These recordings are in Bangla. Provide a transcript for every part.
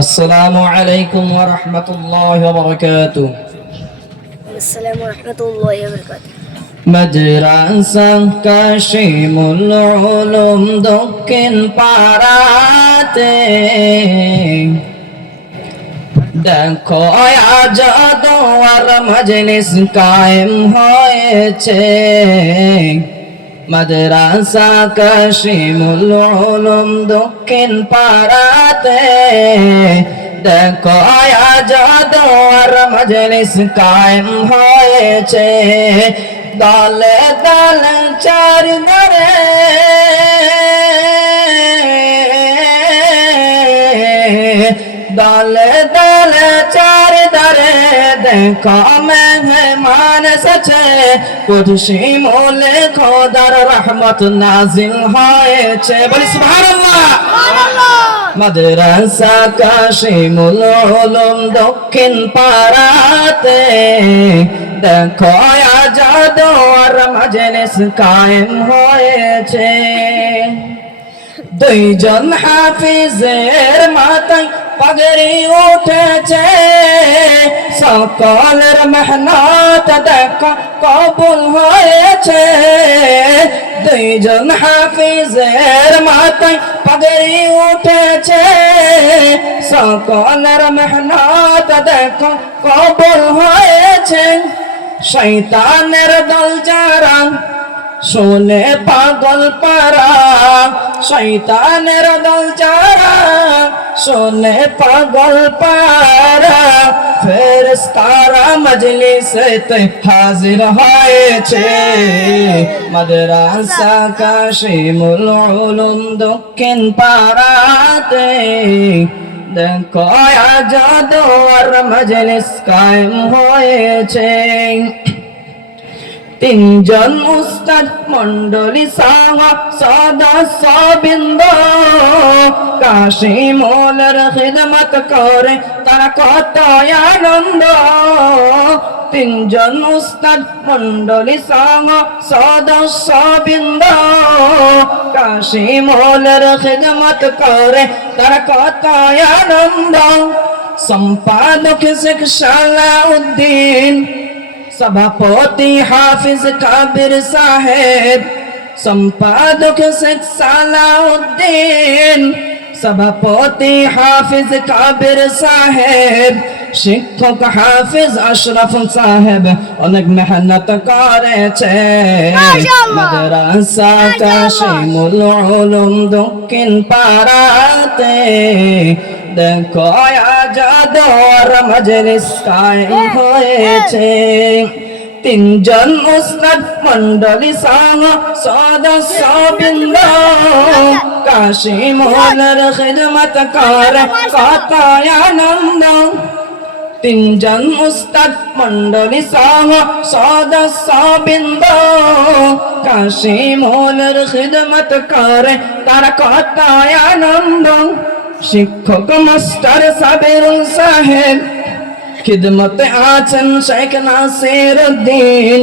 আসসালামু আলাইকুম ওয়া রাহমাতুল্লাহি ওয়া বারাকাতুহু। আসসালামু রাহমাতুল্লাহি ওয়া বারাকাতুহু। মাদ্রাসা কাশিমুল উলুম দক্ষিণ পাড়াতে দেখো আজ দোয়ার মজলিস কায়েম হয়েছে। মাদ্রাসা কাশিমুল উলুম দক্ষিণ পাড়াতে দেখো আজ দোয়ার মজলিস কায়েম হয়েছে। দলে দলে চার ধরে দলে দলে চার ধরে দেখো মেহমান এসেছে। কুরসি মূলে খোদার রহমত নাজিল হয়েছে। বলি সুবহানাল্লাহ। মাদ্রাসা কাশিমুল উলুম দক্ষিণ পাড়াতে দেখো আজ দোয়ার মজলিস কায়েম হয়েছে। দুইজন হাফিজের মাথায় পাগড়ি উঠেছে। সকলের মেহনত দেখো কবুল হয়েছে। দুইজন হাফিজের মাথায় পাগড়ি উঠেছে। সকলের মেহনত দেখো কবুল হয়েছে। শয়তানের দল যারা শোনে পাগল পারা, শয়তানের দল যারা শোনে পাগল পারা, ফেরেশতারা মজলিসেতে হাজির হয়েছে। মাদ্রাসা কাশিমুল উলুম দক্ষিণ পাড়াতে দেখো আজ দোয়ার মজলিস কায়েম হয়েছে। তিনজন উস্তাদ মন্ডলী সহ সদস্য বৃন্দ কাশিমুলের খিদমত করে তারা কত আনন্দ। তিনজন উস্তাদ মন্ডলী সহ সদস্য বৃন্দ কাশিমুলের খিদমত করে তারা কত আনন্দ। সম্পাদক শেখ সালাউদ্দিন, সভাপতি হাফিজ কাবির সাহেব, সম্পাদক শেখ সালাউদ্দিন, সভাপতি হাফিজ কাবির সাহেব, শিক্ষক হাফিজ আশরাফ সাহেব অনেক মেহনত করেছে। মাদ্রাসা কাশিমুল উলুম দক্ষিণ পাড়াতে দেখো আজ দোয়ার মজলিস কায়েম হয়েছে। তিনজন উস্তাদ মন্ডলী সহ সদস্য বৃন্দ কাশিমুলের খিদমত করে কত আনন্দ। তিনজন উস্তাদ মন্ডলী সহ সদস্য বৃন্দ কাশিমুলের খিদমত করে তারা কত আনন্দ। শিক্ষক মাস্টার সাবিরুল সাহেব খিদমতে আছেন শেখ নাসিরউদ্দিন।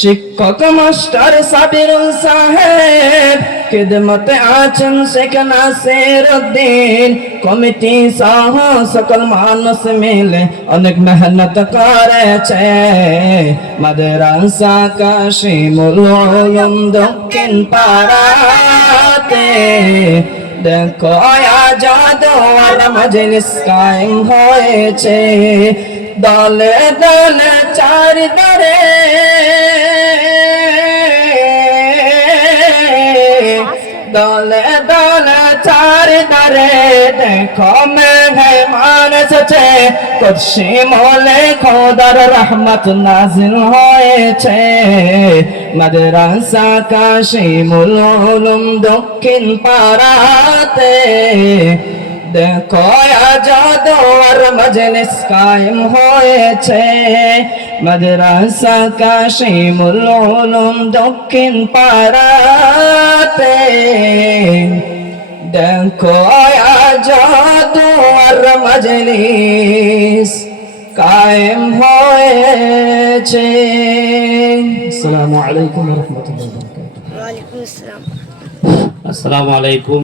শিক্ষক মাস্টার সাবিরুল সাহেব খিদমতে আছেন শেখ নাসিরউদ্দিন। কমিটি সহ সকল মানুষ মিলে অনেক মেহনত করেছে। মাদ্রাসা কাশিমুল উলুম দক্ষিণ পাড়াতে দেখো আজ দোয়ার মজলিস কায়েম হয়েছে। দলে দলে চার ধরে দলে দলে চার ধরে দেখো মেহমান এসেছে। কুরসি মূলে খোদার রহমত নাজিল হয়েছে। মাদ্রাসা কাশিমুল উলুম দক্ষিণ পাড়াতে দেখো আজ দোয়ার মজলিস কায়েম হয়েছে। মাদ্রাসা কাশিমুল উলুম দক্ষিণ পাড়াতে দেখো আজ দোয়ার মজলিস কায়েম হয়েছে। আসসালামু আলাইকুম ওয়া রাহমাতুল্লাহি ওয়া বারাকাতুহু। ওয়া আলাইকুম আসসালাম। আসসালামু আলাইকুম।